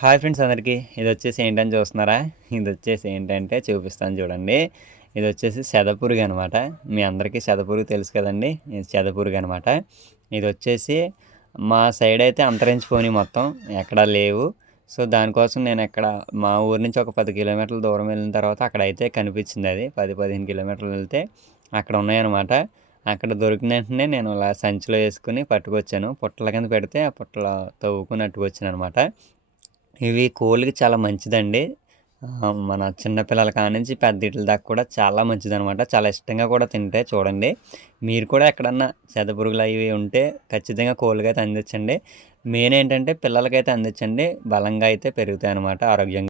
Hi friends అందరికీ. ఇదొచ్చేసి ఏంటని చూస్తున్నారా? ఇదొచ్చేసి ఏంటంటే చూపిస్తాను చూడండి. ఇదొచ్చేసి సెదపురుగనమాట. మీ అందరికీ సెదపురుగు తెలుసు కదండీ! ఇది సెదపురుగనమాట. ఇదొచ్చేసి మా సైడయితే అంతరించిపోయినియి మొత్తం. ఎక్కడా లేవు. సో, దానికోసం నేనెక్కడ మా ఊరు నుంచి ఒక 10 కిలోమీటర్ల దూరం వెళ్ళిన తర్వాత అక్కడైతే కనిపించిందది. 10, 15 కిలోమీటర్లు వెళ్తే అక్కడ ఉన్నాయనమాట. అక్కడ దొరికిన వెంటనే నేను ఇలా సంచిలో యేసుకొని పట్టుకొచ్చాను. పుట్టల కింద పెడితే ఆ పుట్టలో తవ్వుకొని అట్టుకొచ్చాననమాట. ఇవి కోళ్ళకి చాలా మంచిదండి. మన చిన్న పిల్లల కానించి పెద్దిట్ల దాకా కూడా చాలా మంచిదనమాట. చాలా ఇష్టంగా కూడా తింటాయి చూడండి. మీరు కూడా ఎక్కడన్నా సెదపురుగులు అవి ఉంటే ఖచ్చితంగా కోళ్ళకైతే అందించండి. మెయిన్ ఏంటంటే పిల్లలకైతే అందించండి. బలంగా అయితే పెరుగుతాయన్నమాట ఆరోగ్యంగా.